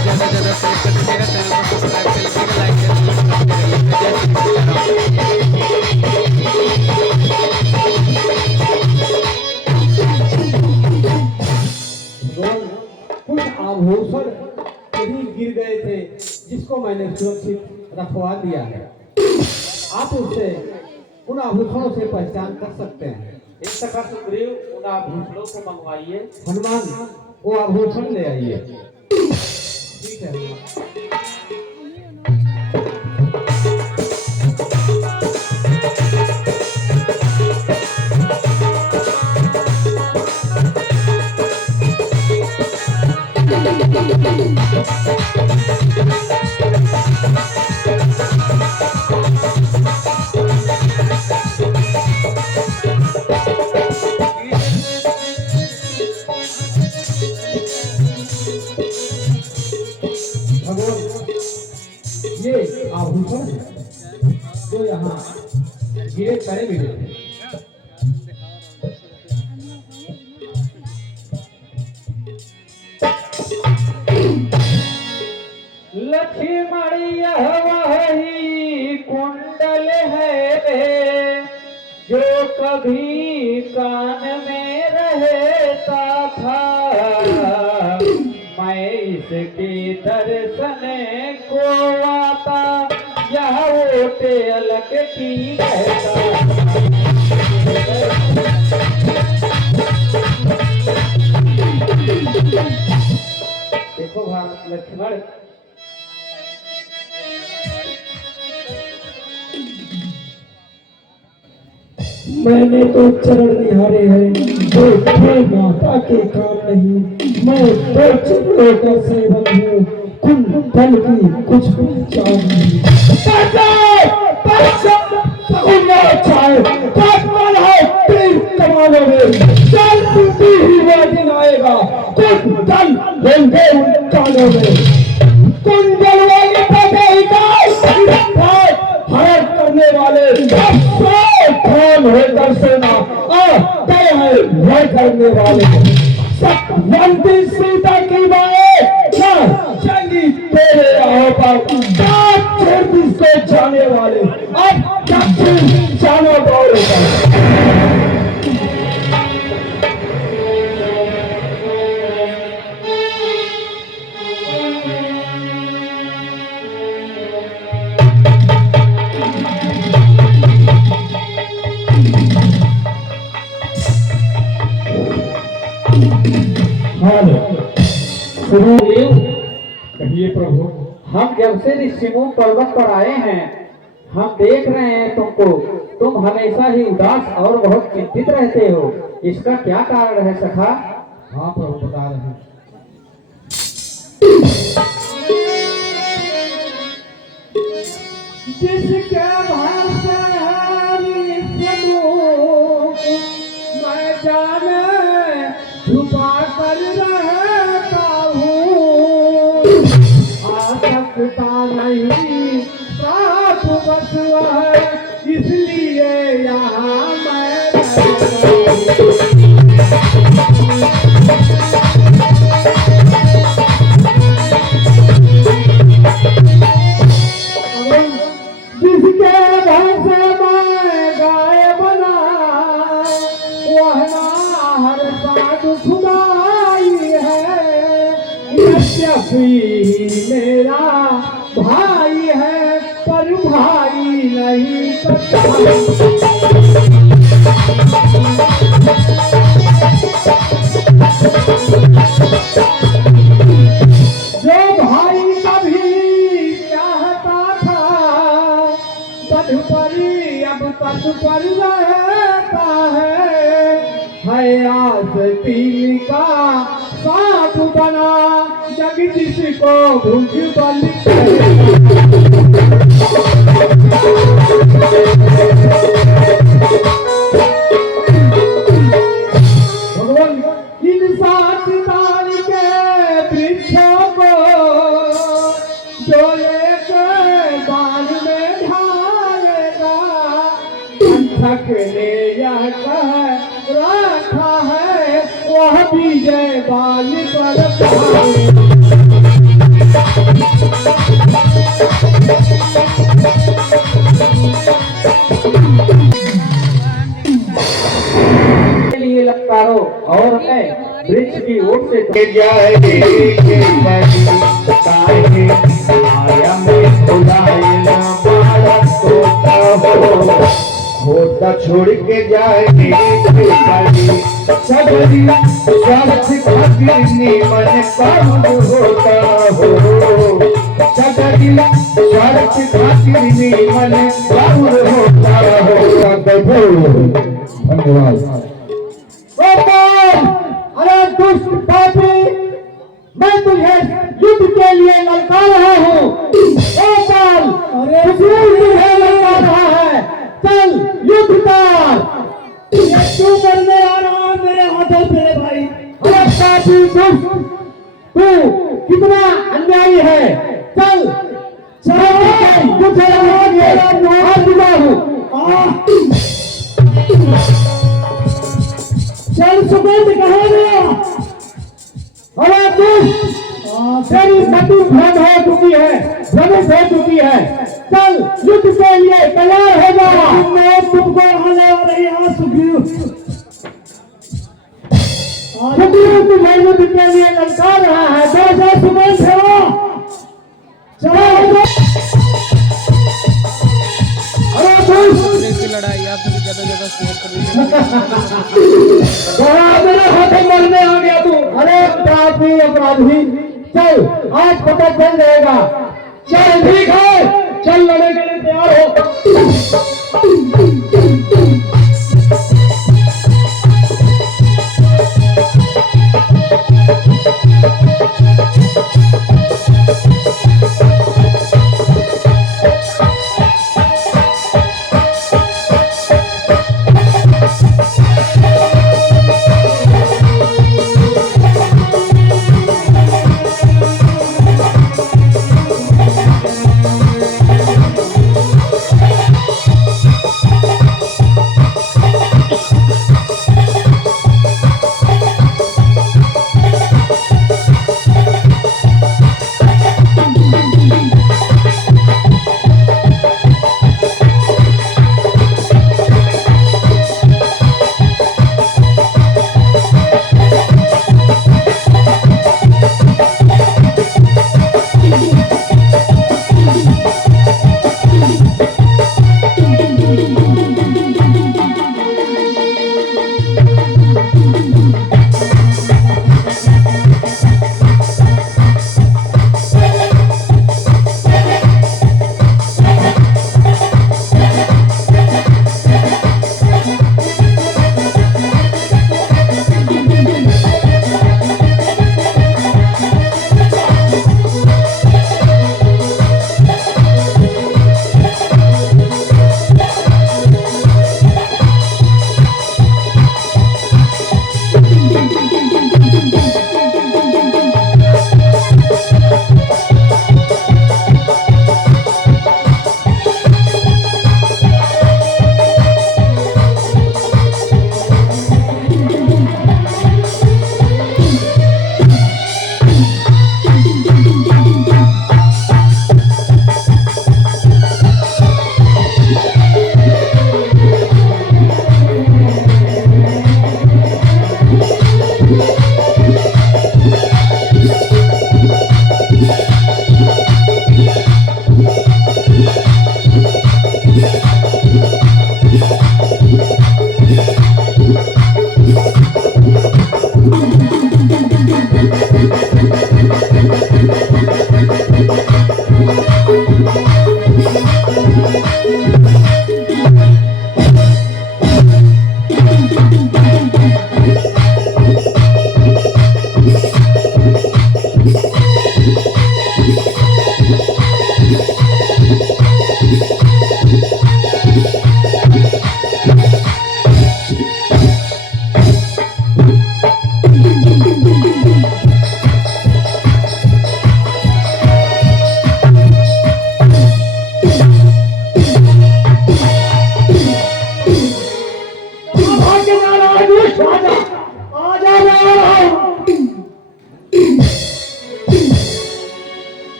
ज़्यादा से ज़्यादा शेयर कर दीजिएगा, चैनल को सब्सक्राइब कर लीजिएगा, लाइक शेयर जरूर करते रहिएगा। जय श्री राम। कुछ आभूषण कहीं गिर गए थे जिसको मैंने सुरक्षित रखवा दिया है। आप उससे उन आभूषणों से पहचान कर सकते हैं। इस प्रकार सुग्रीव उन आभूषणों को मंगवाइए। हनुमान वो आभूषण ले आइए। ठीक है हनुमान। ये आभूषण है जो यहाँ गिरे पड़े मिले थे। लक्ष्मण यह वही कुंडल है जो कभी कान में रहता था, मैं इसके दर्शन को आता यह ओटे अलग की कहता। देखो लक्ष्मण, मैंने तो चरण निहारे हैं जो माता के काम नहीं। मैं तो चित्रों का सेवक हूँ, कुंडल की कुछ पहचान नहीं। कमालों में चल टूटी ही वह दिन आएगा, कुंडल होंगे उन कानों में। कुंडल वाले हरण करने वाले कौन होकर सेना गए हैं वह करने वाले। सत्वंती सीता की माए चंगी तेरे आओ पर छेड़ी से जाने वाले अब दक्षिण जानो दौड़े पर। कहिए प्रभु। हम जब से ऋषिमुख पर्वत पर आए हैं, हम देख रहे हैं तुमको, तुम हमेशा ही उदास और बहुत चिंतित रहते हो। इसका क्या कारण है सखा? हाँ प्रभु बता रहे हैं। जिसके भरोसे मैं जाने छुपा कर रहता हूँ, आ सकता नहीं साथ बस वह, इसलिए यहाँ मैं जिसके भरोसे मैं गाय बना, वह ना हर साथ खुदाई है। यद्यपि मेरा भाई है पर भाई नहीं सकता। जो भाई कभी चाहता था तत्परी अब तत्पर रहता है आस तीन का साथ बना जगदीश को भुज बल भगवान इन सात ताल के वृक्षों को जो एक बाल में ढालेगा, पंथक ने यह कह रखा है वह विजय बाल पर के जाए के परी काहे आया में खुदाई न मारा होता छोड़ के जाए के परी सगरी स्वार्थ खातिर निमन पाउंड होता हो सगरी स्वार्थ खातिर निमन पाउंड होता हो। धन्यवाद। अरे दुष्ट पापी, मैं तुझे युद्ध के लिए ललकार रहा हूँ। अरे तुझे ललकार रहा है, चल युद्ध कर। ये क्यों करने आ रहा है मेरे हाथों से भाई? अरे पापी दुष्ट, तू कितना अन्यायी है। चल तुझे चल सुगंध कहाँ गया? अरे तेरी मति भ्रम हो चुकी है, भ्रमित हो चुकी है। चल युद्ध के लिए तैयार हो जा। मैं तुमको आने वाली यहाँ सुखी तुम्हें युद्ध के लिए ललकार रहा है। जो सुगंध है चलो। की लड़ाई आप सभी ज्यादा शेयर कर दीजिए। मेरे हाथों मरने आ गया तू। अरे पापी अपराधी, चल आज पता चल जाएगा। चल ठीक है, चल लड़ने के लिए तैयार हो।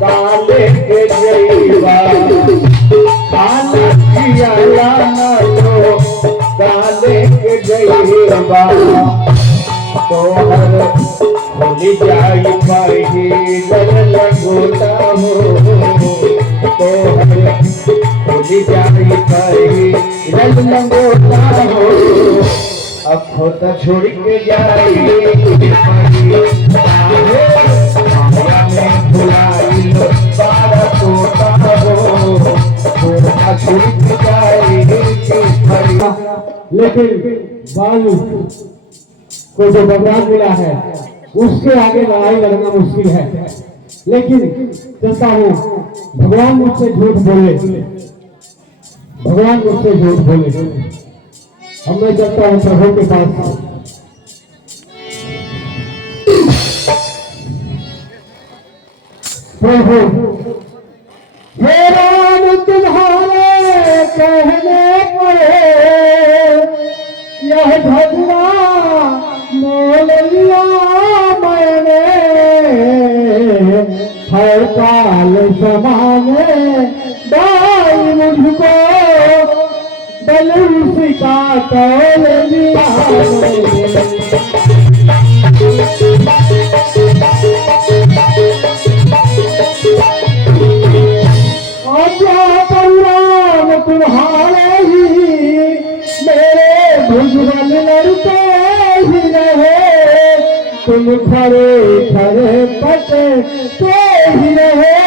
काले के बा तोहर खुली जाई पाही जल लंगोटा हो तोहर खुली जाई पाही जल लंगोटा हो अब खोता छोड़ के जाई माया में भुलाई बारा तोता हो खोता छोड़ के जाई लेकिन बालू को जो वरदान मिला है उसके आगे लड़ाई लड़ना मुश्किल है। लेकिन कहता हूँ भगवान मुझसे झूठ बोले, भगवान मुझसे झूठ बोले। अब मैं चलता हूँ प्रभु के पास। प्रभु हे राम तुम्हारे कहने पर यह झगड़ा मोल लिया मैंने, हर काल समाने दाई मुझको बल उसी का तौल लिया राम तुम्हारे ही मेरे भुजबल लड़ते ही रहे, तुम खरे खरे पटते ही रहे,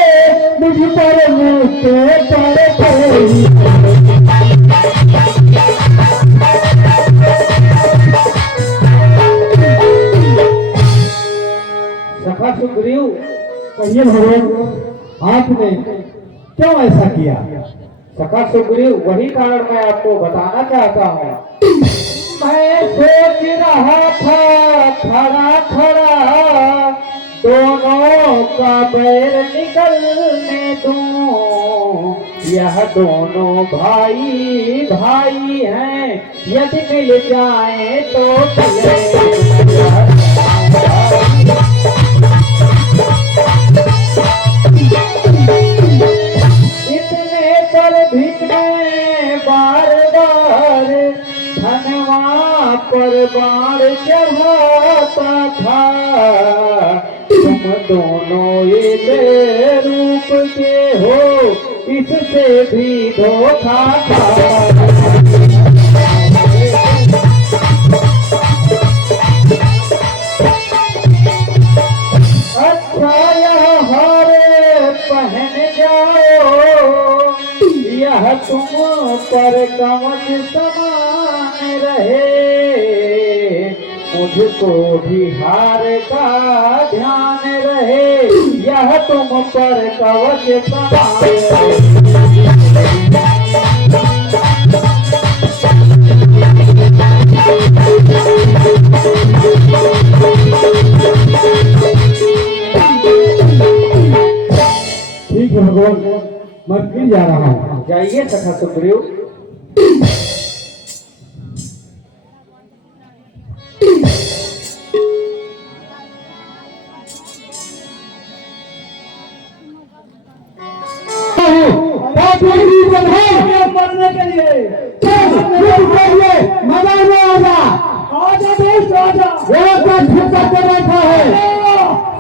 मुझ पर मुझसे पड़ते ही सखा सुग्रीव, कहिए भगवान आपने क्यों ऐसा किया? सखा सुग्रीव, वही कारण मैं आपको बताना चाहता हूँ। मैं सोच रहा था खड़ा खड़ा दोनों का बैर निकलने दूं, यह दोनों भाई भाई हैं, यदि मिल जाए तो इतने पर भी मैं बार बार धनवा पर बाण चढ़ाता था, तुम दोनों एक रूप के हो, इससे भी धोखा खा। अच्छा यह हारे पहन जाओ, यह तुम पर कवच समान रहे, मुझको भी हार का ध्यान रहे, यह तुम पर कवच समान रहे। ठीक है भगवान, मैं फिर जा रहा हूँ। जाइए सखा सुग्रीव। मरने के लिए मैदान में आजा, आजा दोस्त आजा। वो छिपा के बैठा है।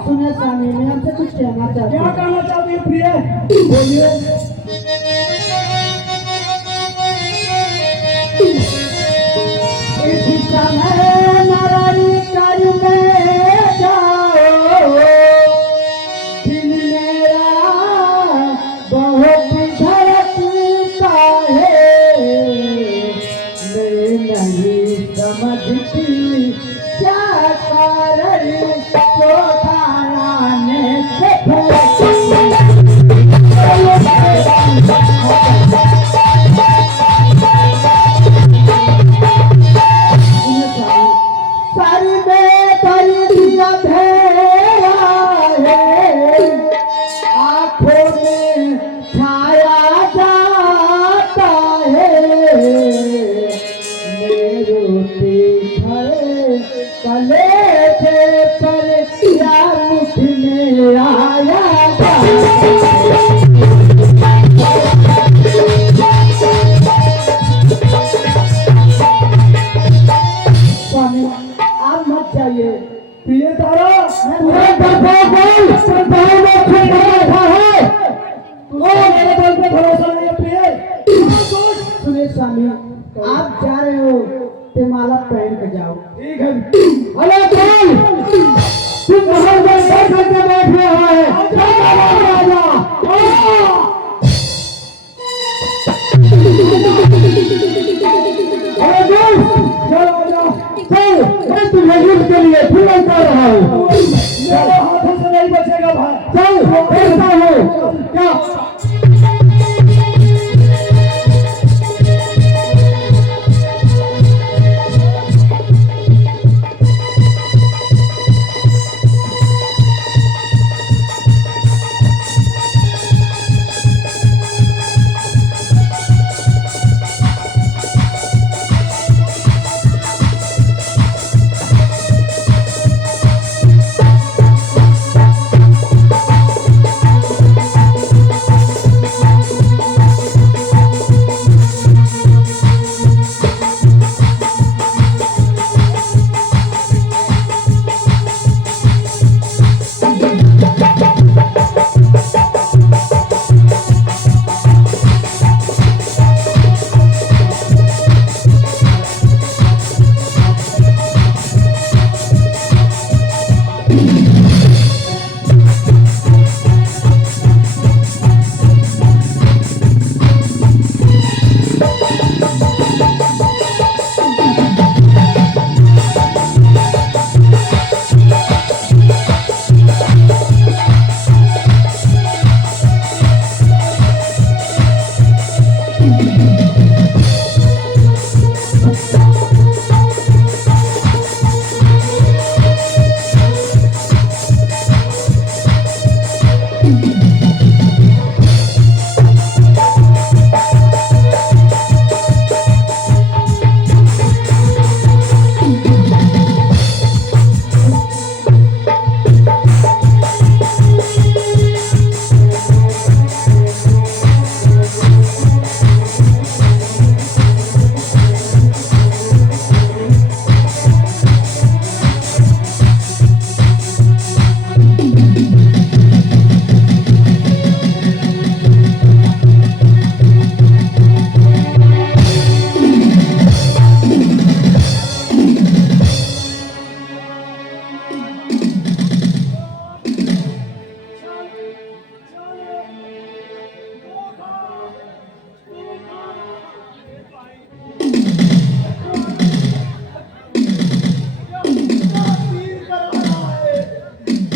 सुने स्वामी, मैं आपसे कुछ कहना चाहती हूँ। क्या कहना चाहती है प्रिय? बोलिए। स्वामी आप जा रहे हो तो माला पहन के जाओ। ठीक है। अरे चल, तुम बाहर बैठ करके बैठे हुआ है, राजा अरे चल, मैं तुम्हें युद्ध के लिए फिर कर रहा हूँ। मेरे हाथों से नहीं बचेगा भाई। चल देखता हूँ क्या।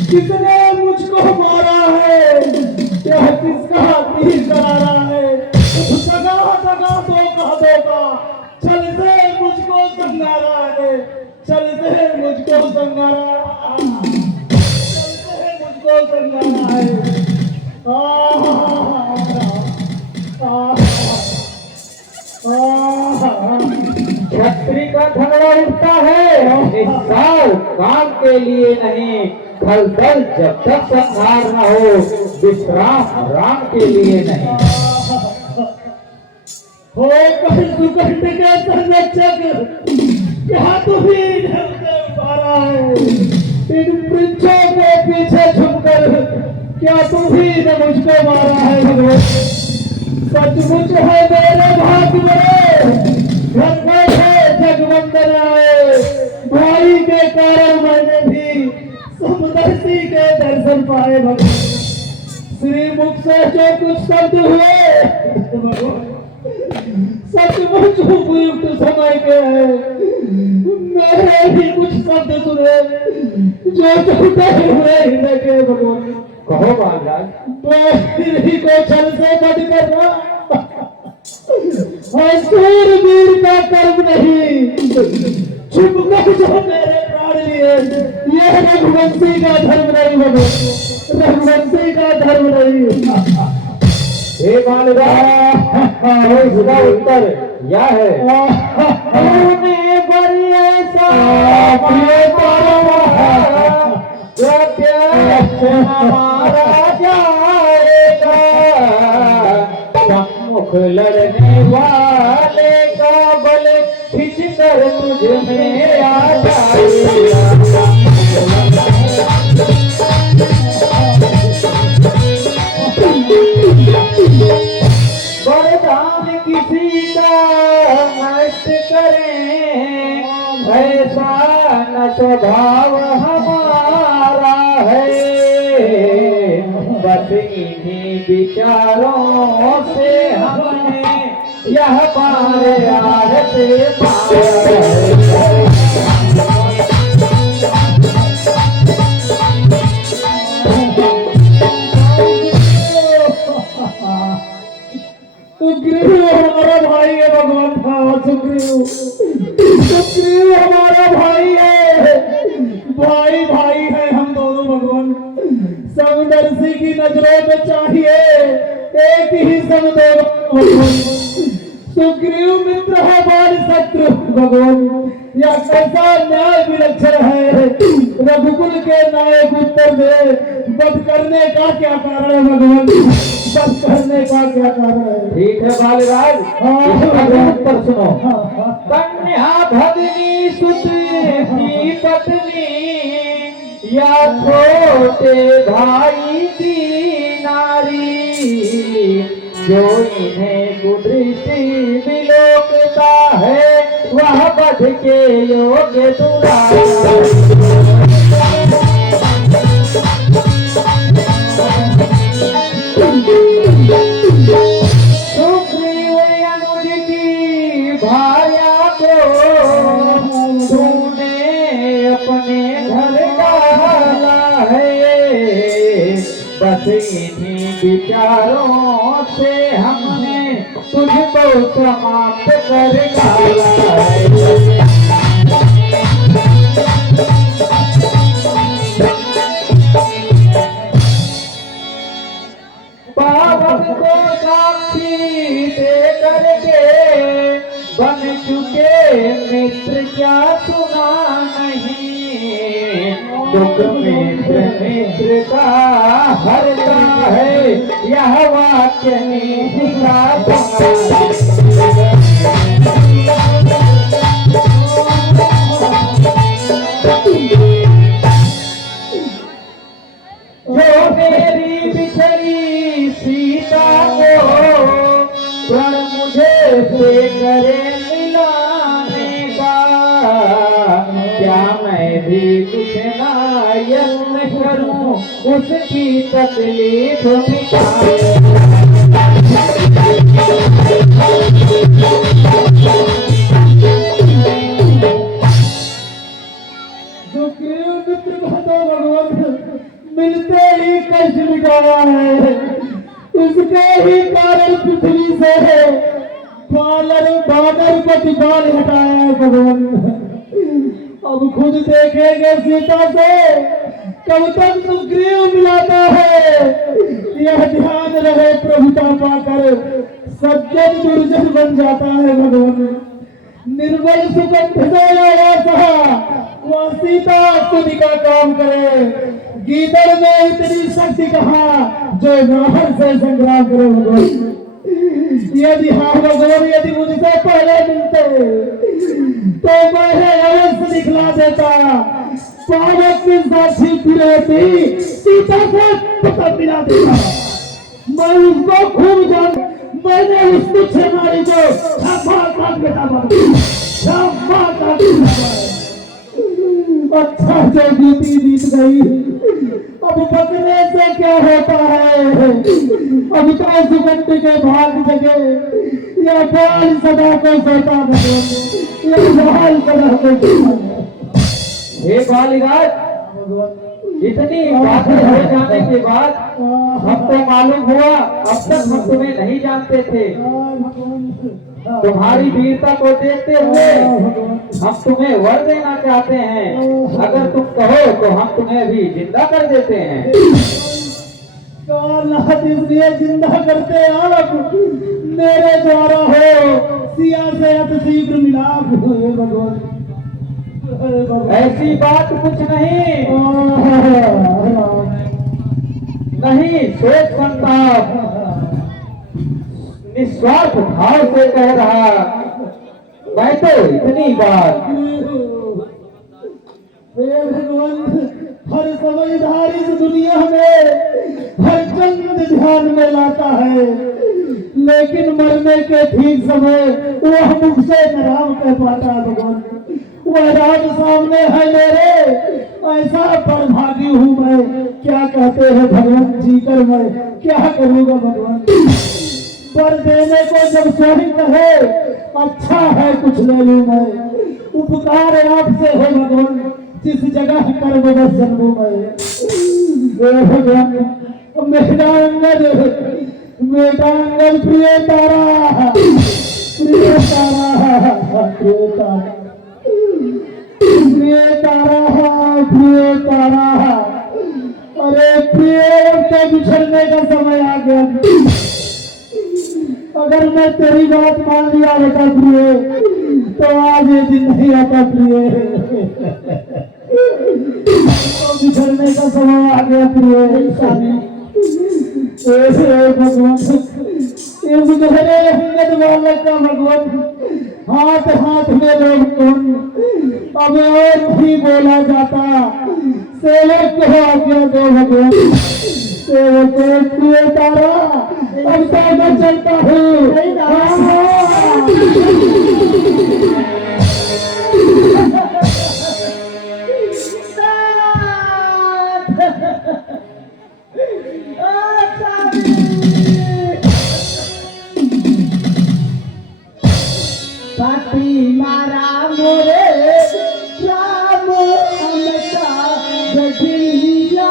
किसने मुझको मारा है, क्या किसका तीर चलाना है, दगा दगा धोखा धोखा, छल से मुझको संगारा है, छल से मुझको संगारा, छल से मुझको संगारा है। छतरी का झगड़ा उठता है इस साल काम के लिए नहीं, कल दल जब तक संहार न हो, विश्राम राम के लिए नहीं। हो कल सुकंठ के संरक्षक, क्या तुम्ही ढलते उतारा है, इन वृक्षों के पीछे छुपकर क्या तुम्ही ने मुझको मारा है भगवान। सचमुच है मेरे भाग्य में घर बैठे जगवंदन आए, भाई के कारण मैंने भी समदर्शी के दर्शन पाए भगवान। श्री मुख से जो कुछ शब्द हुए सचमुच उपयुक्त समय के हैं, मेरे भी कुछ शब्द सुने जो टूटे हुए हृदय के भगवान। कहो महाराज। मेरी को छल से बंद करना और सूरवीर का कर्म नहीं, चुप कर जो मेरे प्राण लिए, यह रघुवंशी का धर्म नहीं भगवान, रघुवंशी का धर्म नहीं। हे मानवा, इसका उत्तर यह है, तूने बड़ी ऐसा हमारा जाएगा, सम्मुख लड़ने वाले का बल खिंच कर तुझ में आ जाएगा। वरदान किसी का कष्ट करें, ऐसा न स्वभाव हमारा है। बस इन्हीं विचारों से हमने यह पार आरते पाया है। सुग्रीव हमारा भाई है भगवान था। सुग्रीव हमारा भाई है। भाई भाई है हम दोनों भगवान। समदर्शी की नजरों में चाहिए एक ही समदर्शी। सुग्रीव मित्र है बाल शत्रु भगवान। यह कैसा न्याय विलक्षण है। रघुकुल के नायक उत्तर में वध करने का क्या कारण है भगवान? वध करने का क्या कारण है? ठीक है बालराज, उत्तर सुनो। कन्या भगिनी सुत की पत्नी या छोटे भाई की नारी, जो इन्हें कुदृष्टि विलोकता है, वह वध के योग्य दुरारी। सुग्रीव अनुज की भाया को तूने अपने घर डाला है। बस इन्हीं विचारों से हमने तुझको समाप्त कर डाला है। पावन को साक्षी दे करके बन चुके मित्र क्या सुना नहीं। दुख मित्र मित्र का हरता है, यह वाक्य नीति का जो मेरी बिछड़ी सीता को प्रण मुझे से करे मिलाने का, क्या मैं भी कुछ ना यत्न करूं उसकी तकलीफ मिटाने। सुग्रीव मित्र को तो भगवान मिलते ही कष्ट मिटाया है। इसके ही कारण पृथ्वी से बादल को तिपाल हटाया है भगवान। अब खुद देखेंगे सीता से कब तक सुग्रीव मिलाता है। यह ध्यान रहे, प्रभुता पाकर सज्जन दुर्जन बन जाता है भगवान। निर्बल सुकंठ से आया था वह सीता स्तुति का काम करे। गीदड़ में इतनी शक्ति कहाँ जो रावण से संग्राम करे भगवान। यदि हाँ भगवान, यदि मुझसे पहले मिलते तो मैं अवश्य दिखला देता। पावक की साक्षी फिरती सीता से पता मिला देता। मैं उसको खूब जान, मैंने उस तुच्छ नारी को काट बेटा अच्छा जो बीती बीत गई, अब बचने से क्या होता है। अब तो सुगंध के भाग जगे यह बाल सदा को सोता भगवान, यह बाल सदा को सोता। हे बालिराज, इतनी बातें हो जाने के बाद हमको मालूम हुआ, अब तक हम तुम्हें नहीं जानते थे। तुम्हारी वीरता को देखते हुए हम तुम्हें वर देना चाहते हैं। अगर तुम कहो तो हम तुम्हें अभी जिंदा कर देते हैं। इसलिए जिंदा करते आप मेरे द्वारा हो, सिया से अति शीघ्र मिलाप हो भगवान। ऐसी बात कुछ नहीं, नहीं सोच संताप निस्वार्थ भाव से कह रहा। मैं तो इतनी बात भगवान हर समझदार इस दुनिया में हर चंद ध्यान में लाता है, लेकिन मरने के ठीक समय वह मुझसे न राम कह पाता भगवान। वह राम सामने है मेरे, ऐसा परभागी हूँ मैं। क्या कहते हैं भगवान जी कर मैं क्या करूँगा भगवान। पर देने को जब स्वयं कहे अच्छा है कुछ ले लूँ मैं। उपकार आपसे हो भगवान, जिस जगह कर बगस जन्मू मैं। भगवान मेरा अंगद, मेरा अंगद प्रिय तारा, प्रिय तारा, प्रिय तारा, प्रिय तारा, प्रिय तारा। अरे प्रिय के बिछड़ने का समय आ गया। अगर मैं तेरी बात मान लिया होता प्रिय, तो आज ये दिन नहीं आता प्रिय। तो बिछड़ने का समय आ गया प्रिय। भगवान इस गहरे अंगद बालक का भगवान हाथ हाथ में लोग कौन। अब और भी बोला जाता, सेवक को आज्ञा दो भगवान। सेवक प्रिय तारा, अब तो मैं चलता हूँ। पाटी मारा मोरे राम अमता गठिया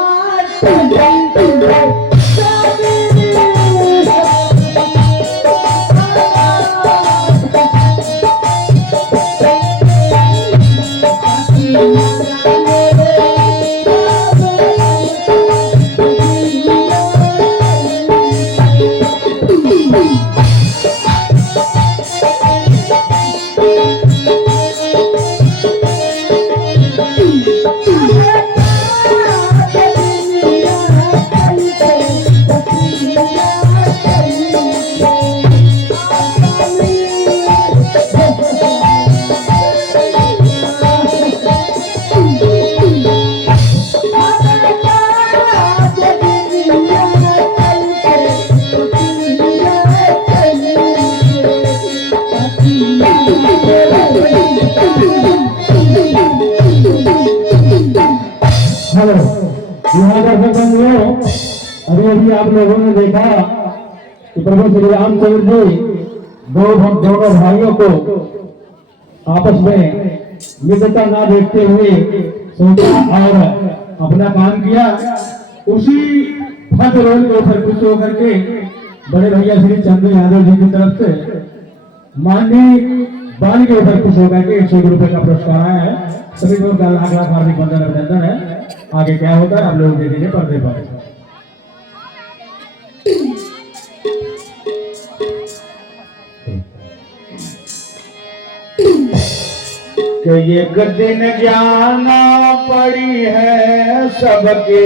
हेलो, यहाँ दर्शक बंधुओं, अभी अभी आप लोगों ने देखा कि प्रभु श्री रामचंद्र जी दोनों भाइयों को आपस में मित्रता ना देखते हुए सोचा और अपना काम किया। उसी फर्स्ट रोल के ऊपर खुश होकर के बड़े भैया श्री चंद्र यादव जी की तरफ से माननीय बाल के ऊपर खुश होकर के 100 रुपए का पुरस्कार आया है। सभी लोगों का लाख लाख हार्दिक वंदन अभिनंदन है। आगे क्या होता है आप लोग दे दीजिए पर्दे पर। कि एक दिन जाना पड़ी है सबके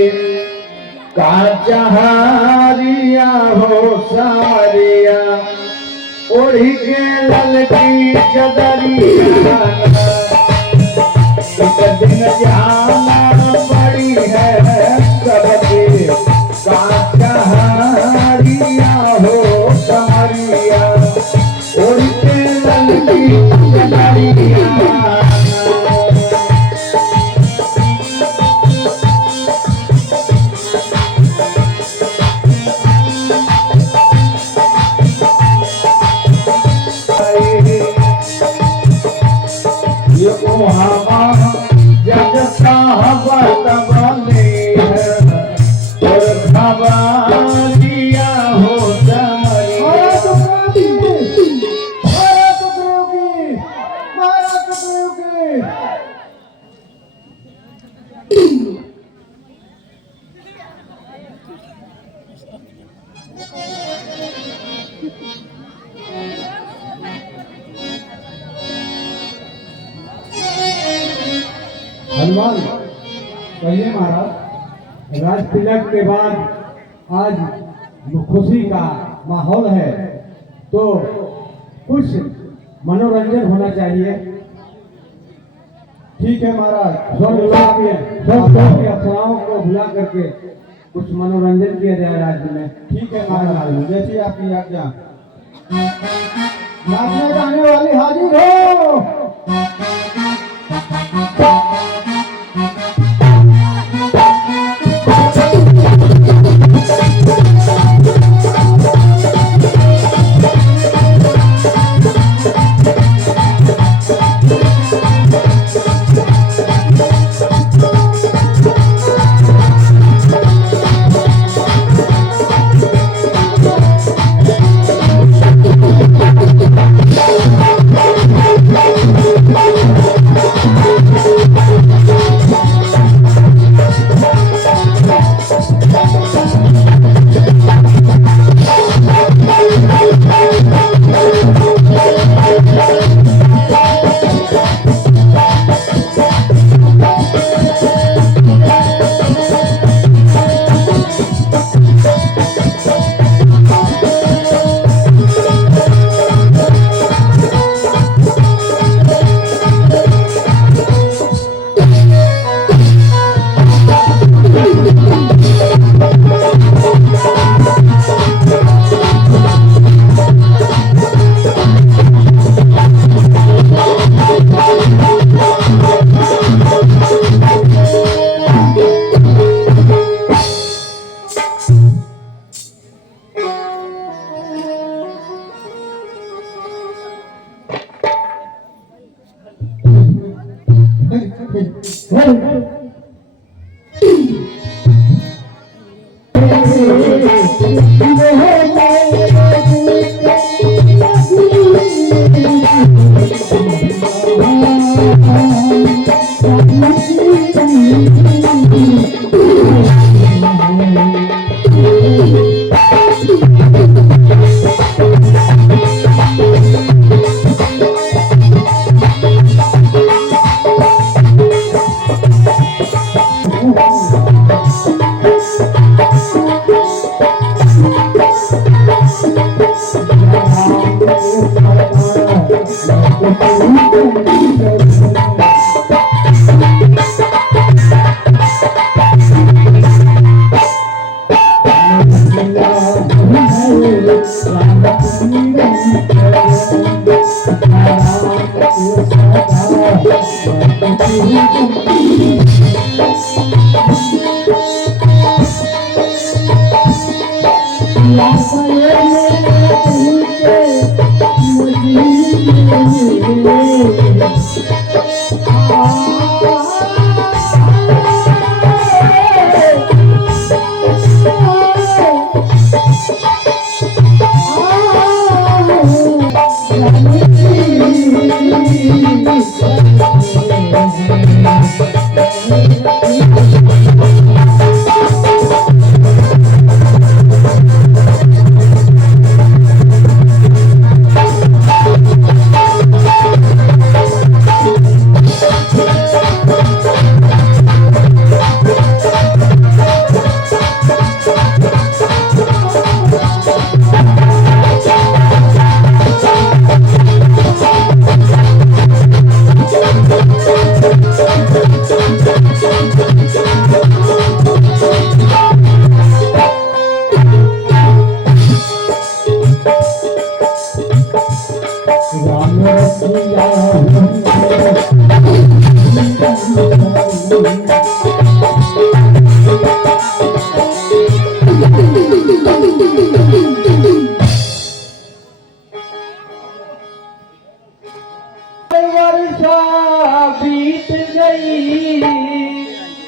का जहारिया हो सारिया ओढ़ी के ललकी चदरिया। एक दिन जाना पड़ी है सबके का जहारिया हो सारिया ओढ़ी के ललकी चदरिया। जग साहबत बने है और खबरिया हो हनुमान कहिए महाराज, राज तिलक के बाद आज खुशी का माहौल है तो कुछ मनोरंजन होना चाहिए। ठीक है महाराज, स्वर्ग की अप्सराओं को बुला करके कुछ मनोरंजन किया जाए राज्य में। ठीक है महाराज, जैसी आपकी आज्ञा। नाचने गाने वाली हाजिर हो।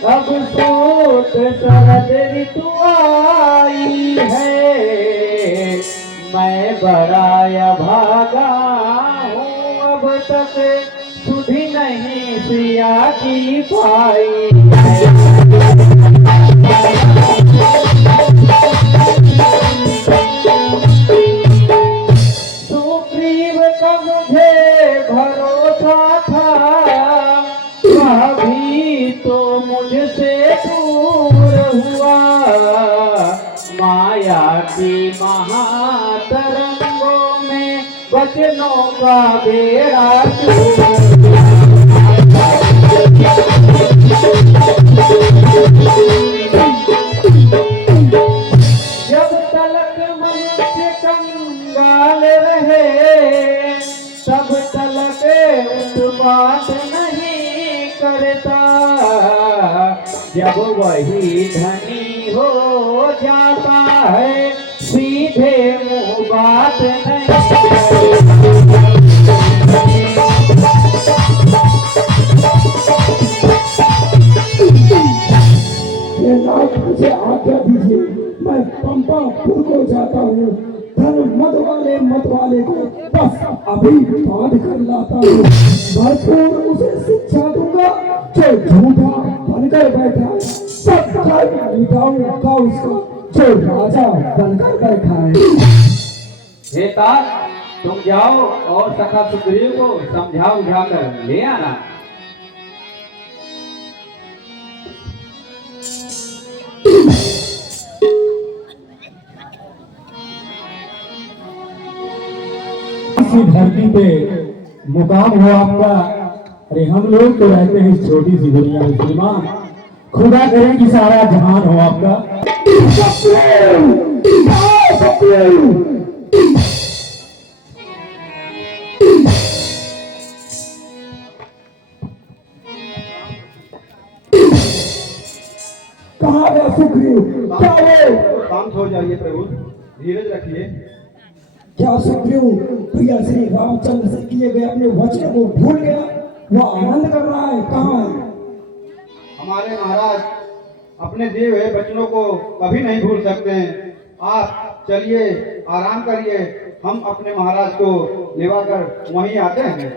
अब सोच शरद ऋतु आई है, मैं बड़ा भागा हूँ, अब तक सुधी नहीं सिया की पाई सुग्रीव का मुझे भरोसा था, वह भी तो मुझसे दूर हुआ, माया की महातरंगों में वचनों का बेड़ा जब तलक मनुष्य कंगाल रहे बात नहीं करता, जब वही धनी हो जाता है सीधे मुंह बात नहीं करता। ये नाथ मुझे आज्ञा दीजिए, मैं पंपापुर को जाता हूँ। धन मत वाले को बस अभी बांध कर लाता हूँ। भरपूर उसे शिक्षा दूंगा जो झूठा बनकर बैठा है। सब कर मिटाऊंगा उसका जो राजा बनकर बैठा है। हे तात, तुम जाओ और सखा सुग्रीव को समझा उझा कर ले आना। इसी धरती पे मुकाम हो आपका। अरे हम लोग तो रहते हैं इस छोटी सी दुनिया में श्रीमान, खुदा करे कि सारा जहान हो आपका। कहाँ गया सुग्रीव? क्या वो? शांत हो जाइए प्रभु, धीरज रखिए। क्या सुग्रीव प्रिया श्री रामचंद्र से किए गए अपने वचन को भूल गया? वह आनंद कर रहा है। कहाँ है? हमारे महाराज अपने दिए हुए वचनों को कभी नहीं भूल सकते हैं। आप चलिए, आराम करिए, हम अपने महाराज को लेवा कर वहीं आते हैं।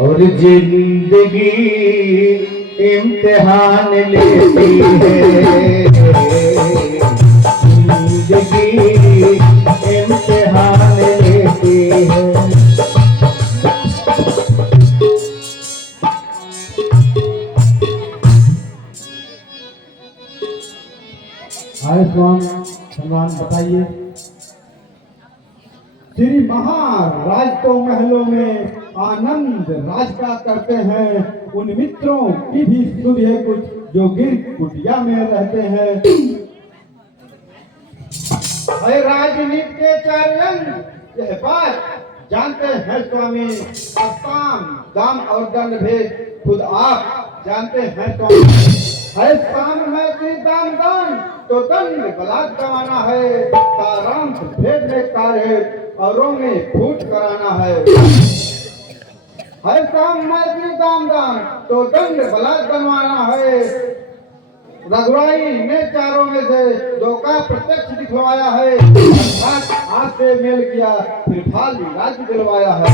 और जिंदगी इम्तिहान लेती है, जिंदगी इम्तिहान लेती है। आयुष्मान सम्मान बताइए। श्री महाराज तो महलों में आनंद राज का करते हैं, उन मित्रों की भी सुध है कुछ जो गिर कुटिया में रहते हैं। है राजनीति के चारण यह बात जानते हैं स्वामी, साम दाम और दंड भेद खुद आप जानते हैं स्वामी। है साम में श्री दाम दान तो दंड बलात् गंवाना है, सारांश भेद में कार्य औरों में फूट कराना है। हर काम मैत्री दाम दान तो दंड बलात् बनवाना है। रघुराई ने चारों में से दो का प्रत्यक्ष दिखवाया है, अर्थात हाथ से मेल किया फिर फाल राज्य दिलवाया है।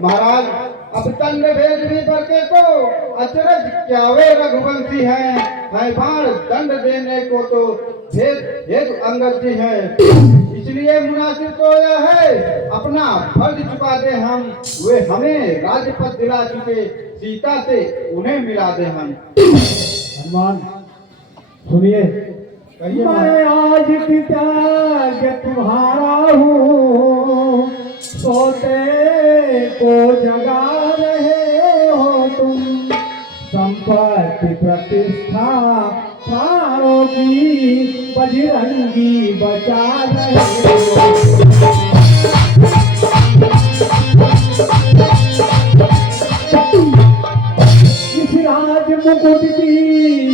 महाराज अब दंड भेद भी करके तो अचरज क्या वे रघुवंशी है बाण दंड देने को तो भेद हेतु अंगद जी है। इसलिए मुनासिब तो यह है अपना फर्ज चुका दे हम, वे हमें राजपद दिला चुके, सीता से उन्हें मिला दे हम। हनुमान सुनिए, कहिए मैं आज कृतज्ञ तुम्हारा हूँ, सोते को जगा रहे हो तुम, संपत्ति प्रतिष्ठा प्राणों की बजरंगी बचा रहे हो। इस राज मुकुट की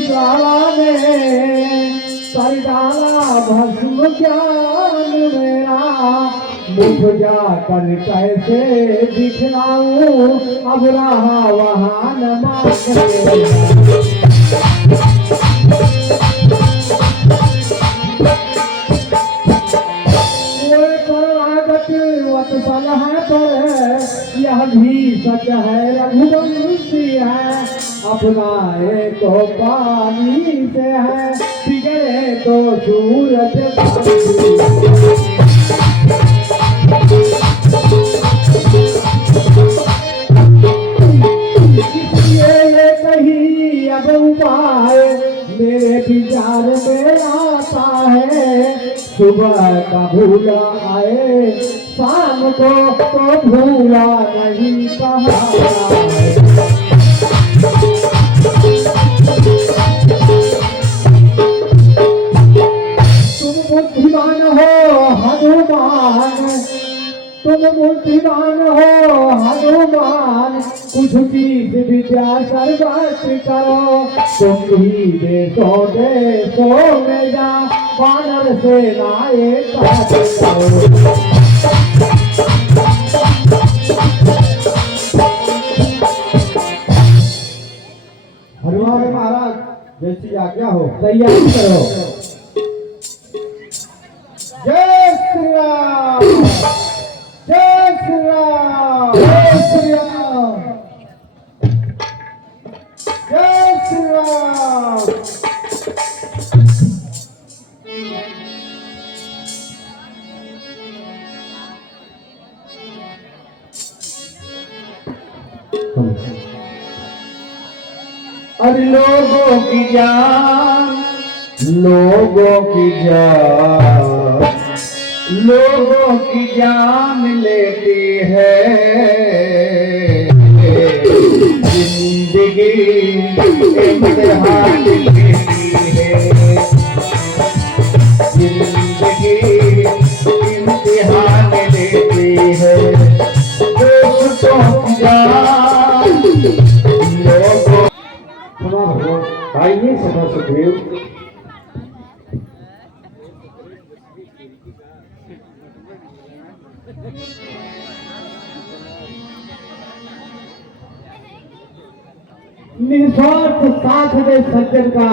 ज्वाला में कर डाला भस्म ज्ञान मेरा, मुझ जाकर कैसे दिखलाऊं अब रहा वहाँ न मांगे। यह भी सच है रघुवंशी है, अपनाए तो पानी से है, बिगड़े तो सूरज ये कहीं अब उपाय मेरे विचार में आता है, सुबह सुबह का भूला आए, शाम को तो भूला नहीं कहा आए। बुद्धिमान हो हनुमान, तुम बुद्धिमान हो हनुमान, कुछ चीज विद्या सर्वत करो, तुम ही देशों देशों में जा वानर सेना एक करो। हनुमान महाराज जैसी आज्ञा हो। तैयारी करो। जय श्री राम, जय श्री राम, जय श्री राम। जय श्री राम। अरे लोगों की जान, लोगों की जान, लोगों की जान लेती है जिंदगी, इम्तिहान लेती है जिंदगी, इम्तिहान लेती है दोस्तों की जान, लोगों आइए सभा सुखदेव। निस्वार्थ साथ दे सज्जन का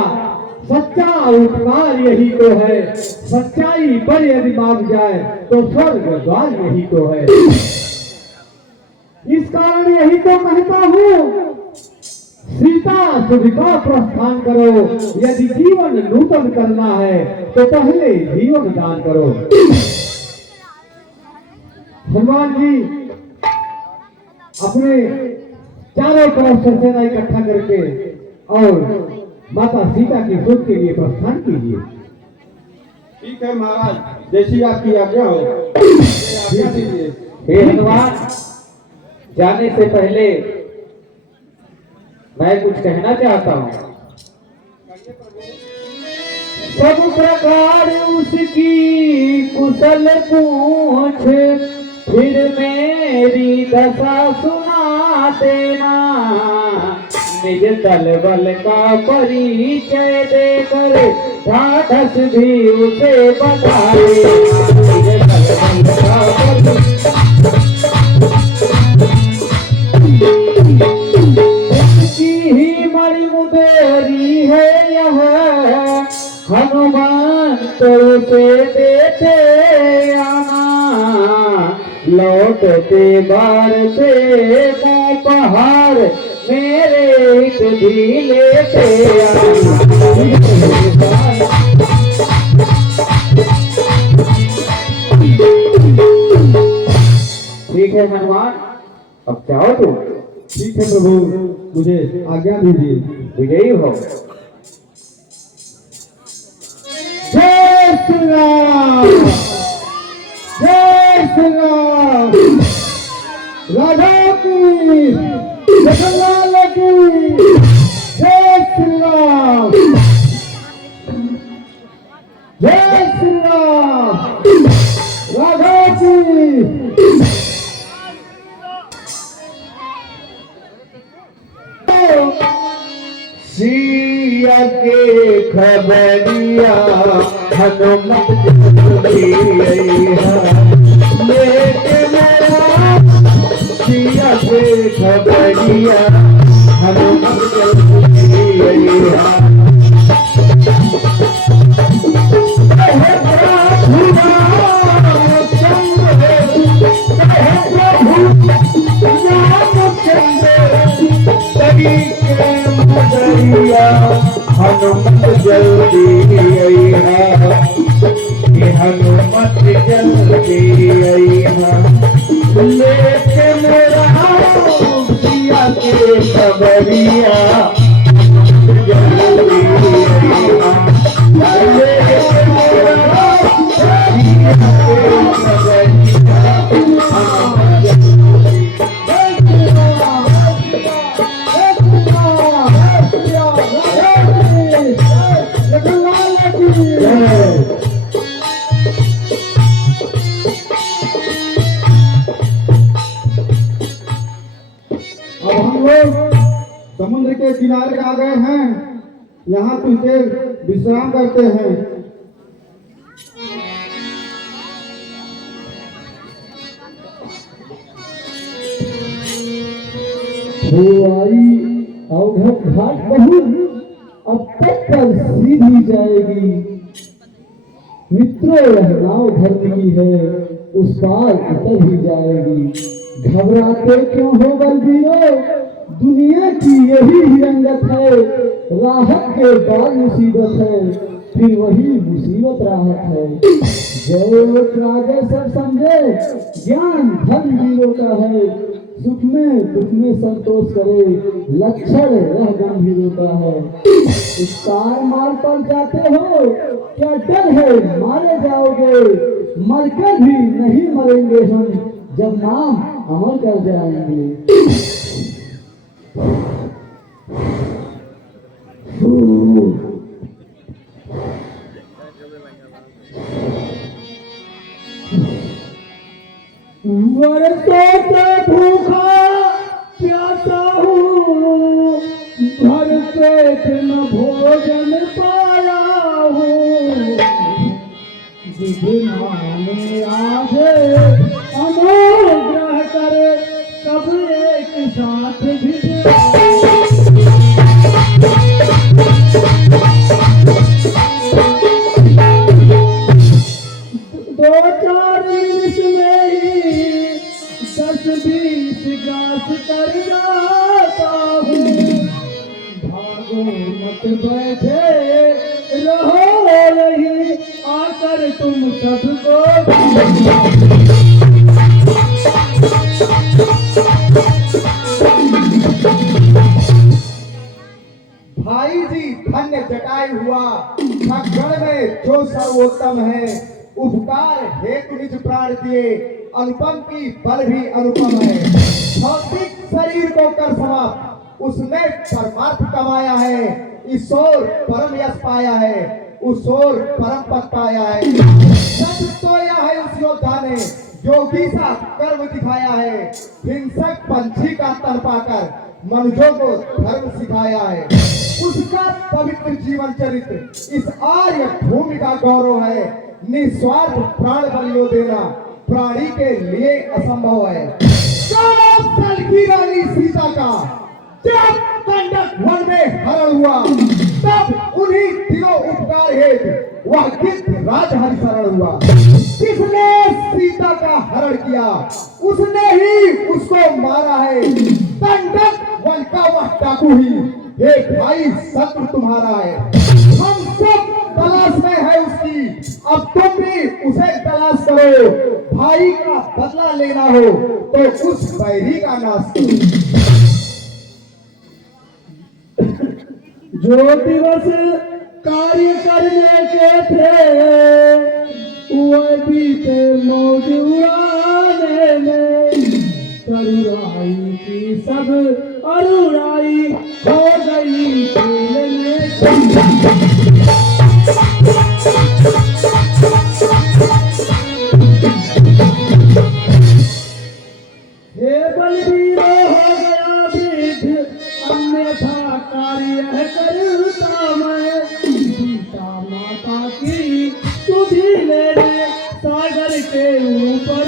सच्चा उपकार यही तो है, सच्चाई पर यदि मांग जाए तो स्वर्ग द्वार यही तो है। इस कारण यही तो कहता हूँ, सीता सुध का प्रस्थान करो, यदि जीवन नूतन करना है तो पहले जीवन दान करो। हनुमान जी अपने चारों तरफ से सेना इकट्ठा करके और माता सीता की सुध के लिए प्रस्थान कीजिए। ठीक है महाराज, जैसी आपकी आज्ञा हो। आज्ञा दीजिए। हे हनुमान, जाने से पहले मैं कुछ कहना चाहता हूँ। सब प्रकार उसकी कुशल पूछ, फिर मेरी दशा सुना देना, निज दल बल का परिचय देकर ढाढ़स भी उसे बता देना, निज दल बल का ही मरी मुदेरी है यह, हनुमान तो से देते आना, लौटते बार से पहाड़ मेरे एक भी लेते आना। ठीक है हनुमान, अब जाओ तुम। ठीक है प्रभु, मुझे आज्ञा दीजिए। विजयी हो। जय श्री राम, जय श्री राम, राधा की, जगन्नाथ की, जय श्री राम, जय श्री राम, राधा की। सिया के खबरिया हनुमत जल्दी लेके मेरा, सिया के खबरिया हनुमत जल्दी हनुमत जल्दी आई है, हनुमत जल्दी आई है, लेके मेरा सिया के खबरिया जल्दी आई है, लेके मेरा अब हम लोग समुद्र के किनारे आ गए हैं। यहाँ कुछ देर विश्राम करते हैं। आई अवघट घाट बहू अब तक पर सीधी जाएगी। मित्रों यह नाव धरती है, उस पार उतर ही जाएगी। घबराते क्यों हो बलबीरो, दुनिया की यही ही रंगत है। राहत के बाद मुसीबत है, फिर वही मुसीबत राहत है। जय राजे सब समझे, ज्ञान धन वीरों का है। सुख में दुख में संतोष करे, लक्षण रह गंभीरों का है। तार मार पर जाते हो, क्या डर है मारे जाओगे। मरकर भी नहीं मरेंगे हम, जब नाम अमर कर जाएंगे। बरसों से भूखा प्यासा हूँ, भर पेट न भोजन पाया हूँ। जिघ्राने आज अनुग्रह करे, सब एक साथ भिजवाए। दो चार मिनट में ही 10-20 ग्रास कर जाता हूँ। भागो मत बैठे रहो नहीं, आकर तुम सबको भाई जी धन्य जटाई हुआ, खगड़ में जो सर्वोत्तम है। उपकार हेतु निज प्राण दिए, अनुपम की बल भी अनुपम है। भौतिक शरीर को कर समाप्त, उसने परमार्थ कमाया है। ईश्वर परम यश पाया है, उस ओर परम पद पाया है। सच सोया है उस योद्धा ने, योगी सा कर्म दिखाया है। हिंसक पंछी का तन पाकर मनुष्यों को धर्म सिखाया है। उसका पवित्र जीवन चरित्र इस आर्य भूमि का गौरव है। निस्वार्थ प्राण बलियो देना प्राणी के लिए असंभव है। 14 साल की रानी सीता का जब कंडक वन में हरण हुआ, तब उन्हीं दिनों उपकार हेतु वह गिद्ध राज हरिशरण हुआ। किसने सीता का हरण किया, उसने ही उसको मारा है। कंडक वन का वह डाकू ही हे भाई शत्रु तुम्हारा है। हम सब तलाश में है उसकी, अब तुम भी उसे तलाश करो। भाई का बदला लेना हो तो उस बैरी का नाश करो। जो दिवस कार्य करने के थे, वह बीते मौज उड़ाने में। करुणाई की सब अरुणाई हो गई खेल में। हे बलवीरो हो गया विध, अन्यथा कार्य करता मैं। सीता माता की सुधि लेने सागर के ऊपर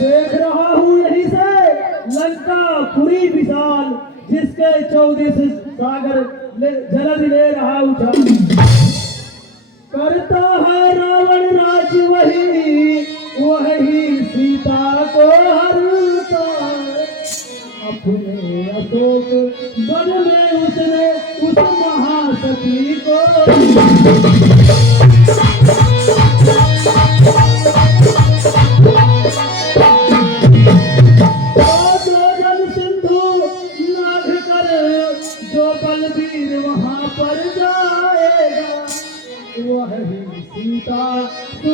देख रहा हूँ यहीं से लंका पूरी विशाल, जिसके 14 सागर जलद ले रहा उछाल। करता है रावण राज वही सीता को हरता। अपने अशोक वन में उसने उस महासती को सिंधु नाग कर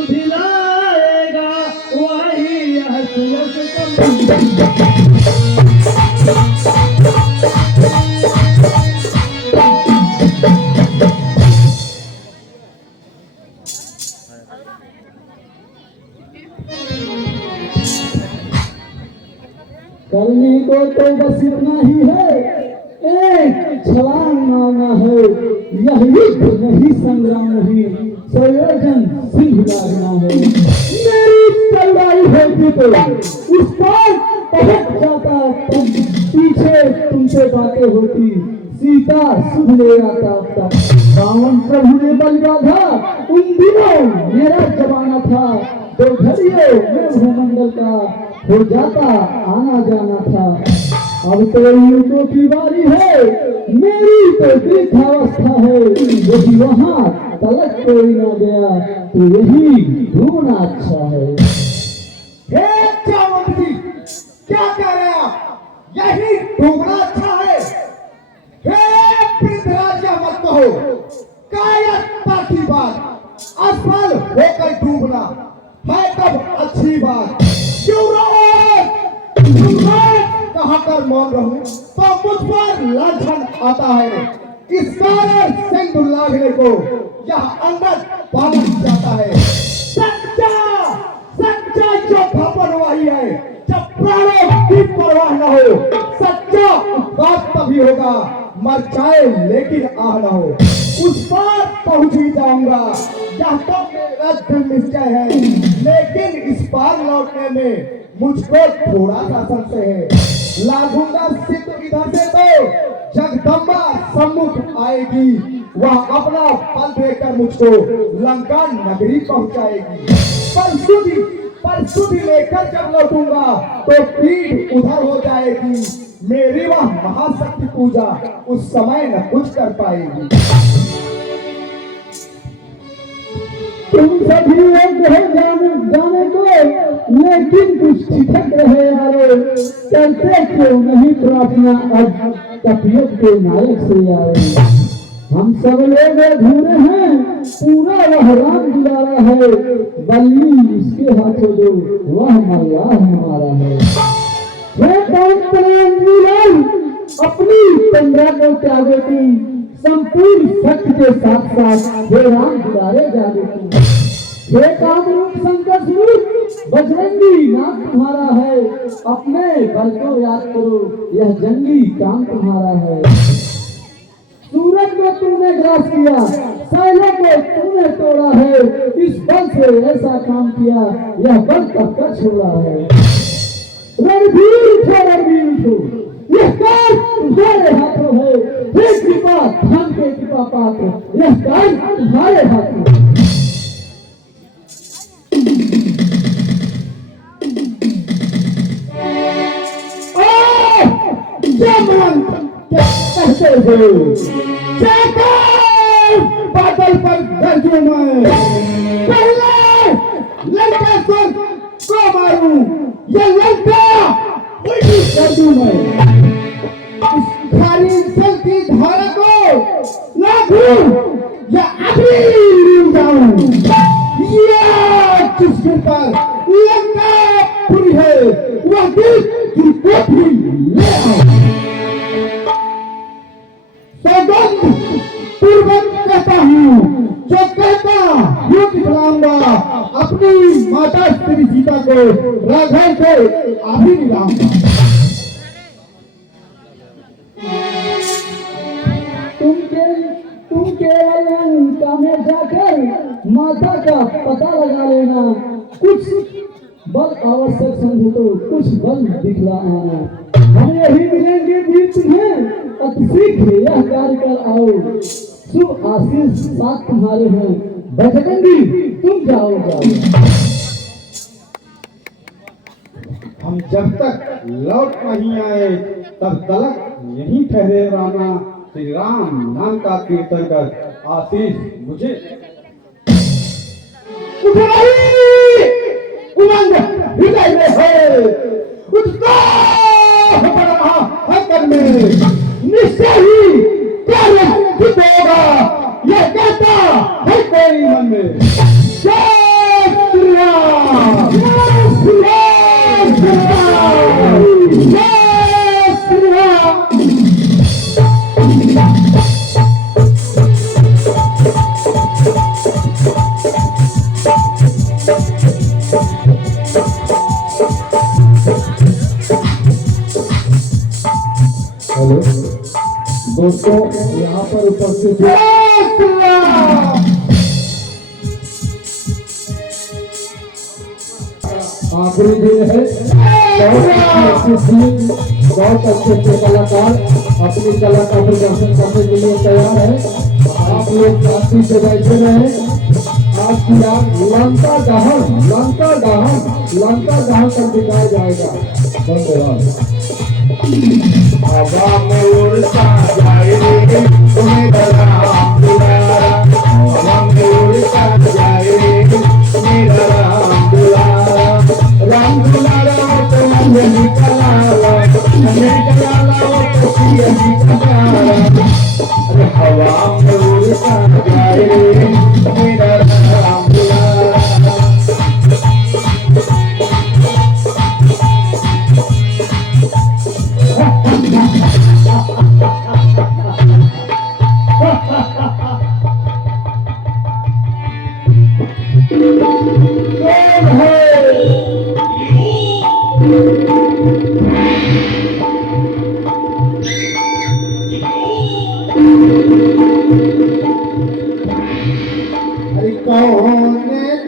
दिलाएगा वही हसरत का करने को तो बस इतना ही है, एक छलांग मारना है, यह युद्ध नहीं संग्राम नहीं, संयोजन सिंह लागना है। मेरी तलवार होती तो उस पर पहुंच जाता, तब पीछे तुमसे बातें होती, सीता सुध ले आता तक। रावण प्रभु ने बल बांधा, उन दिनों मेरा जमाना था, दो घड़ियों में भूमंडल का हो जाता आना जाना था। अब तो युद्धों की बारी है, मेरी तो वृद्धावस्था है, यदि वहाँ तलक कोई न गया तो यही ढूंढना अच्छा है। हे चावंती, क्या कह रहे आप? यही ढूंढना अच्छा है? हे पृथ्वीराज, मत कहो, कायरता की बात असफल होकर डूबना है तब अच्छी बात। युवराज, कहा कर मौन रहूं तो मुझ पर लांछन आता है। इस कारण सिंह लागने को यह अंदर पालन जाता है। सच्चा सच्चा योद्धा बनवाई है जब प्राणों की परवाह न हो। सच्चा बात तभी होगा मर जाए लेकिन आह न हो। उस पार पहुंच ही जाऊंगा, यह तो मेरा दृढ़ निश्चय है, लेकिन इस पार लौटने में मुझको थोड़ा सा संशय है। लागूंगा सिद्ध इधर से तो जगदम्बा सम्मुख आएगी, वह अपना बल देकर मुझको लंका नगरी पहुंचाएगी। परशुद्धि लेकर जब लौटूंगा तो पीठ उधर हो जाएगी, मेरी वह महाशक्ति पूजा उस समय न कुछ कर पाएगी। तुम सभी लोग जाने को, लेकिन कुछ ठिठक रहे यारो, करते क्यों नहीं प्रार्थना अब कपियत के नायक से यारो। हम सब लोग अधूरे हैं, पूरा वह राम दुलारा है, बल्ली इसके हाथों दो वह मल्लाह हमारा है। अपनी तंद्रा को त्यागो तुम, संपूर्ण सत्य के साथ साथ हे राम दुलारे जागे तुम। हे कामरूप शंकर स्वरूप बजरंगी नाथ तुम्हारा है, अपने बल को याद करो यह जंगी काम तुम्हारा है। सूरज को तुमने ग्रास किया, साइलों को तुमने तोड़ा है, इस बल से ऐसा काम किया यह बल कब का छोड़ा है। रणवीर उठो, यह काम तुम्हारे हाथों है, हे कृपा धन के कृपा पात्र, यह काम तुम्हारे हाथों है। कहते हो बादल पर गरजूं मैं, पहले लंकेश्वर को मारूं, ये लंका उल्टी कर दूं मैं। इस खारी जल की धारा को लागूं या अभी डूब जाऊं। जिस गिर पर लंका पूरी है वह गिर भी ले आओ। पूर्वक कहता हूँ, जो कहता युद्ध दिलाऊंगा, अपनी माता श्री सीता को राघव को अभी दिलाऊंगा। तुम केवल लंका में जाकर माता का पता लगा लेना, कुछ बल आवश्यक समझो तो कुछ बल दिखला आना। हम यही मिलेंगे वीर तुम्हें, अति शीघ्र यह कार्य कर आओ। शुभ आशीष साथ तुम्हारे हैं, बजरंगी तुम जाओ। हम जब तक लौट नहीं आए तब तलक यहीं ठहरे रहना। श्री राम नाम का कीर्तन कर आशीष मुझे। उमंग हृदय में है, उत्साह बढ़ रहा है मन में, निश्चय ही कार्य सिद्ध होगा, यह कहता है कोई मन में। जय दोस्तों यहाँ पर उपस्थित आखिरी दिन है। बहुत अच्छे कलाकार अपनी कला का प्रदर्शन करने के लिए तैयार है। आप लोग शांति से बैठे रहे। आपकी आग लंका दहन तक दिखाया जाएगा। धन्यवाद। हवा में उड़ता जाए रे तुम्हें राम दुलारा, हवा में उड़ता जाए रे मेरा राम दुलारा, राम दुलारा तो मुझे निकला तो पिया निकला। अरे हवा में उड़ता जाए रे मेरा राम दुलारा। अरे कौन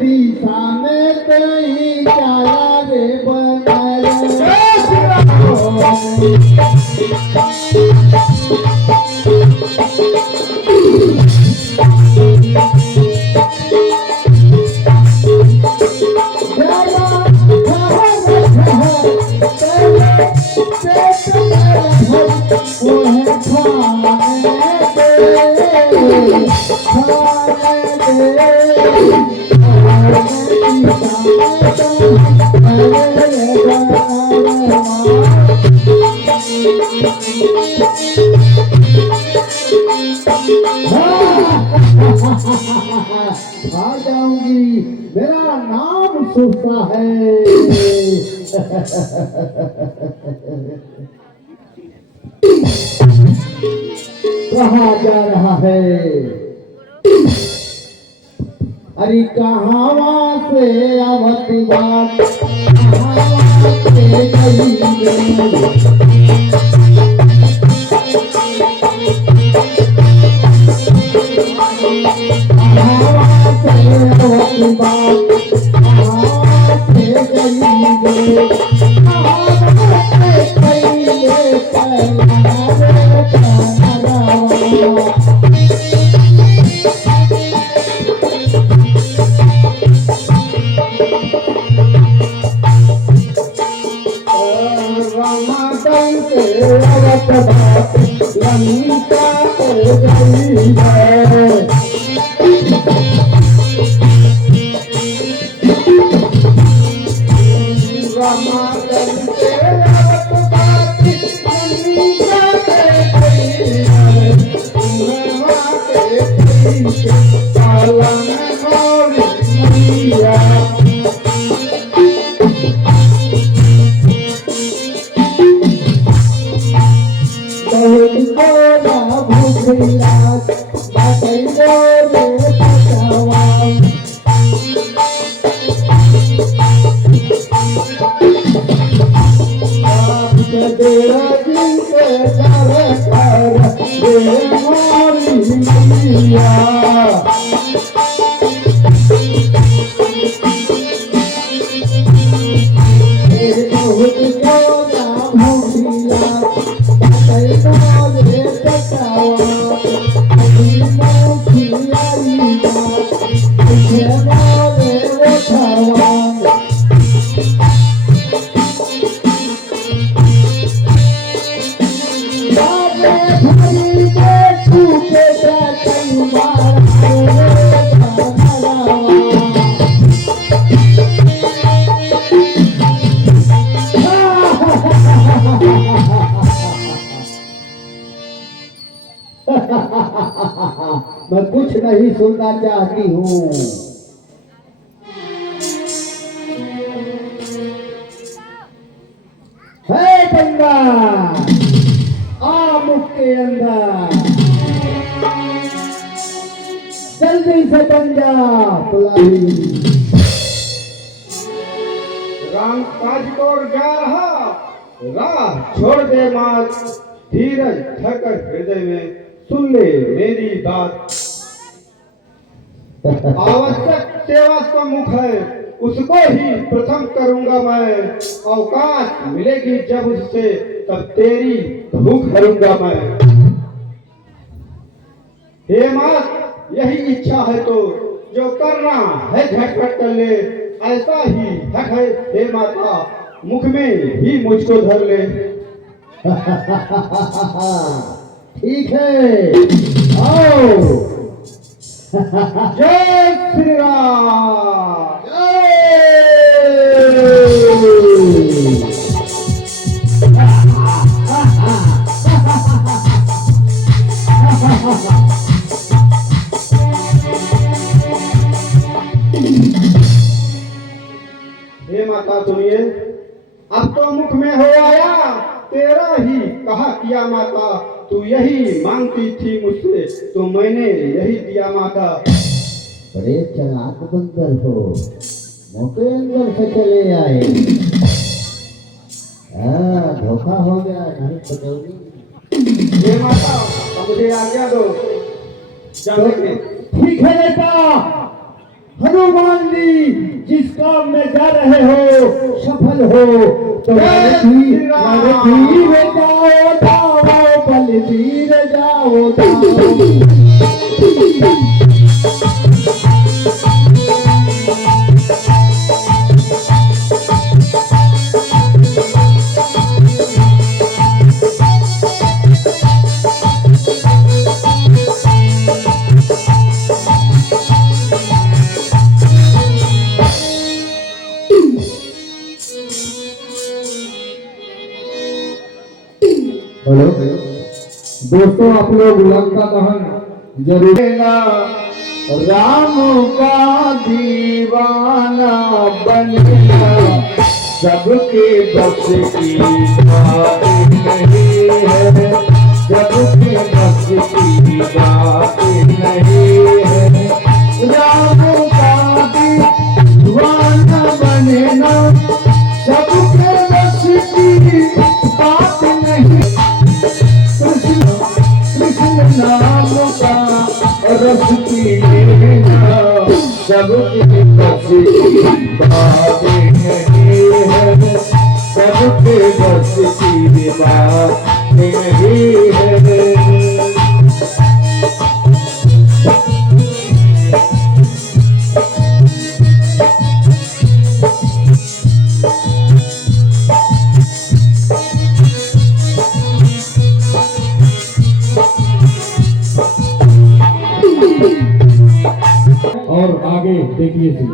दिशा में कहीं जाला रे बनाया। आ जाऊंगी, मेरा नाम सुरसा है। कहाँ जा रहा है? अरे कहाँ से आवत बात, कहाँ से गई मैं कुछ नहीं सुनना चाहती हूँ। है बंदा आ मुख के अंदर, जल्दी से बन जा पुलाई। राम काज को जा रहा, राह छोड़ दे मात, धीरज धरकर हृदय में सुन ले मेरी बात। आवश्यक सेवा सम्मुख है, उसको ही प्रथम करूंगा मैं। अवकाश मिलेगी जब उससे, तब तेरी भूख हरूंगा मैं। हे मात, यही इच्छा है तो जो करना है झटपट कर ले। ऐसा ही हक है हे माता, मुख में ही मुझको धर ले। ठीक है, आओ। जय श्री राम। हे माता सुनिए, अब तो मुख में हो आया तेरा ही कहा किया माता। तू यही मांगती थी मुझसे, तो मैंने यही दिया माता। बड़े चालाक बंदर हो, मौके अंदर से चले आए। धोखा हो गया, नहीं पटौनी। हे माता, अब मुझे आज्ञा दो जाने की। ठीक है बेटा, हनुमान जी जिस काम में जा रहे हो सफल हो, तो बलबीर जाओ जाओ, बलबीर जाओ जाओ। हेलो दोस्तों, आप लोग लंका दहन जरूर। राम का दीवाना बनना सबके बस की बात नहीं है, सबके बस की बात नहीं है। राम का दीवाना बनना सबके बस की बात नहीं। कृष्ण नाम का रस पीना सबके बस की बात नहीं है, सबके बस की बात नहीं है। और आगे देखिए जी।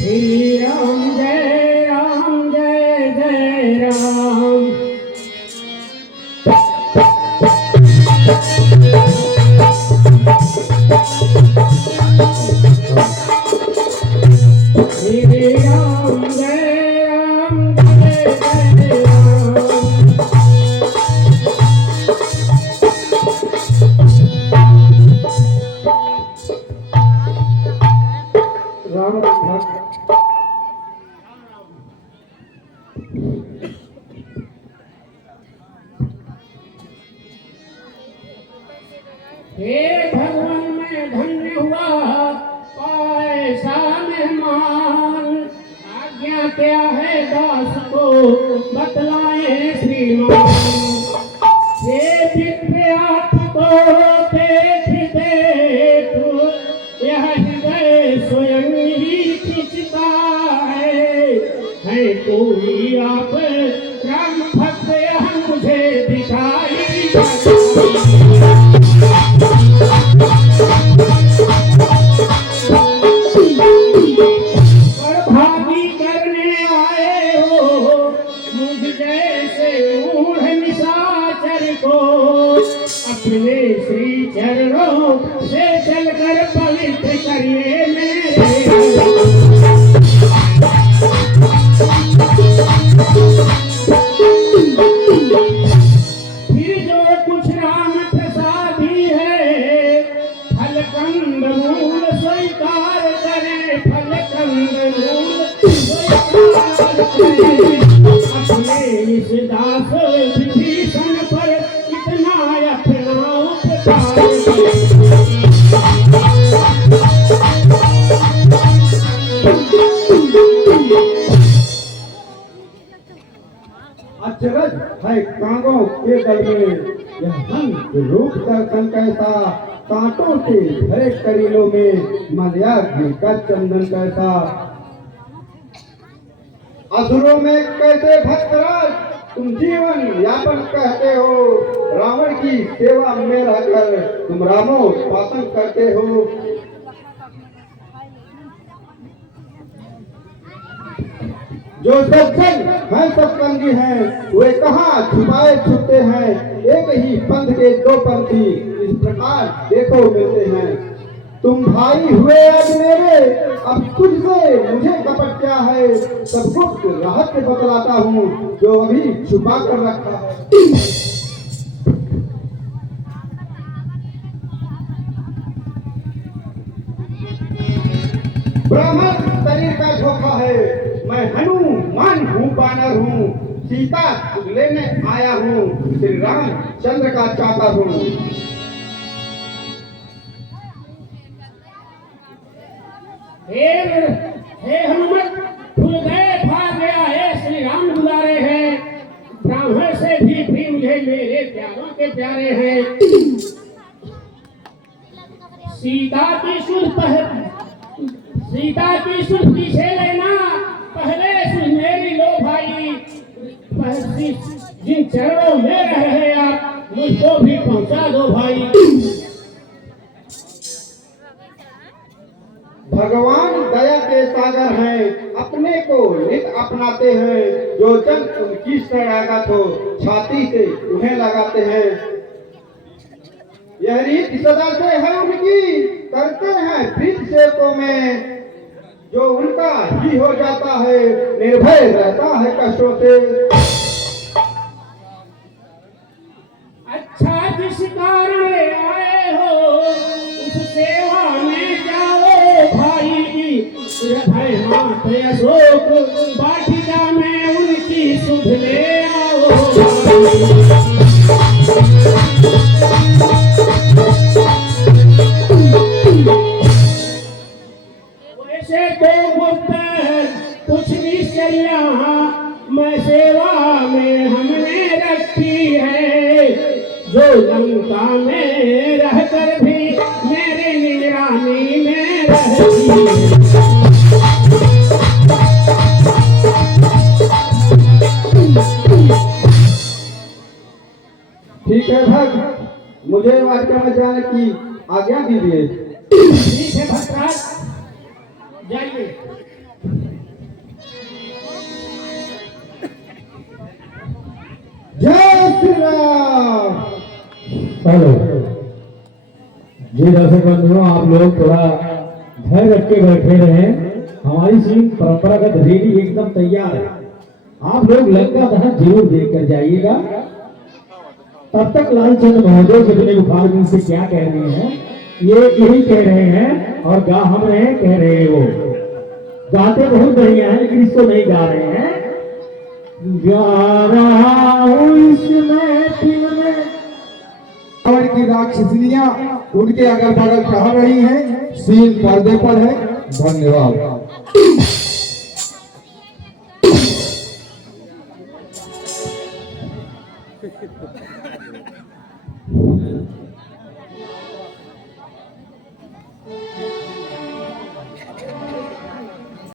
श्री राम जय राम जय जय राम। श्री राम जय राम जय जय राम। राम हे भगवान, मैं धन्य हुआ पाए सा मेहमान। आज्ञा क्या है दास को बतलाए श्रीमान। ये दिव्य आपको देख देख यह हृदय स्वयं ही खिंचता है कोई आप राम भक्त यह मुझे दिखाई भागी करने आए हो मुझ जैसे मूढ़ निशाचर को। अपने श्री चरणों से चलकर पवित्र करिए मेरे। अपने इस दास विभीषण पर इतना अपना उपकार। अचरज है कांगों के दल में यह हंस रूप दर्शन कैसा, कांटों से भरे करीलों में मलयाग्नि का चंदन कैसा। असुरों में कैसे भक्तराज तुम जीवन यापन कहते हो, रावण की सेवा में रहकर तुम रामोपासन करते हो। जो सज्जन हैं सत्संगी हैं, वे कहाँ छुपाए छुपते हैं, एक ही पंथ के दो पंथी इस प्रकार देखो मिलते हैं। तुम भाई हुए आज मेरे, अब तुझसे मुझे कपट क्या है, सब गुप्त रहस्य बतलाता हूँ जो अभी छुपा कर रखा है। ब्राह्मण शरीर का धोखा है, मैं हनुमान हूँ, बानर हूँ, सीता लेने आया हूँ, श्री राम चंद्र का चाकर हूँ। हे हनुमत, भूल गए भाग गया है, श्री राम बुलारे हैं, ब्राह्मण से भी मुझे मेरे प्यारों के प्यारे हैं। सीता की सुध पीछे लेना, पहले सुध मेरी लो भाई, जिन चरणों में रह रहे आप मुझको भी पहुंचा दो भाई। भगवान दया के सागर हैं, अपने को नित अपनाते हैं, जो जन उनकी शरणागत हो छाती से उन्हें लगाते हैं। यह रीत सदा से है उनकी, करते हैं प्रीत सेवकों में, जो उनका ही हो जाता है निर्भय रहता है कष्टों से। अच्छा जिस कारण आए हो उस सेवा में जाओ भाई, भय मात अशोक वाटिका में उनकी सुध ले आओ। वैसे तो मुक्त कुछ भी चलिया मैं सेवा में हमने रखी है, जो लंका में रहकर भी मेरे निगरानी में रहती है। ठीक है भक्त, मुझे वाटिका में जाने की आज्ञा दीजिए। ठीक है भक्तराज, जाइए। जय श्री राम। हेलो जी दर्शक बंधुओं, आप लोग थोड़ा धैर्य रख के बैठे रहे। हमारी सीन परंपरागत रेडी एकदम तैयार है। आप लोग लंका दहन जरूर देख कर जाइएगा। तब तक लालचंद महोदय अपने मुखारबिन से क्या कह रहे हैं, ये यही कह रहे हैं और गा हम रहे हैं, कह रहे हैं वो गाते बहुत बढ़िया है, लेकिन इसको नहीं गा रहे हैं। गा रहा हूँ इसमें रावण की राक्षसनियां उनके अगल बगल टहल रही हैं, सीन पर्दे पर है। धन्यवाद।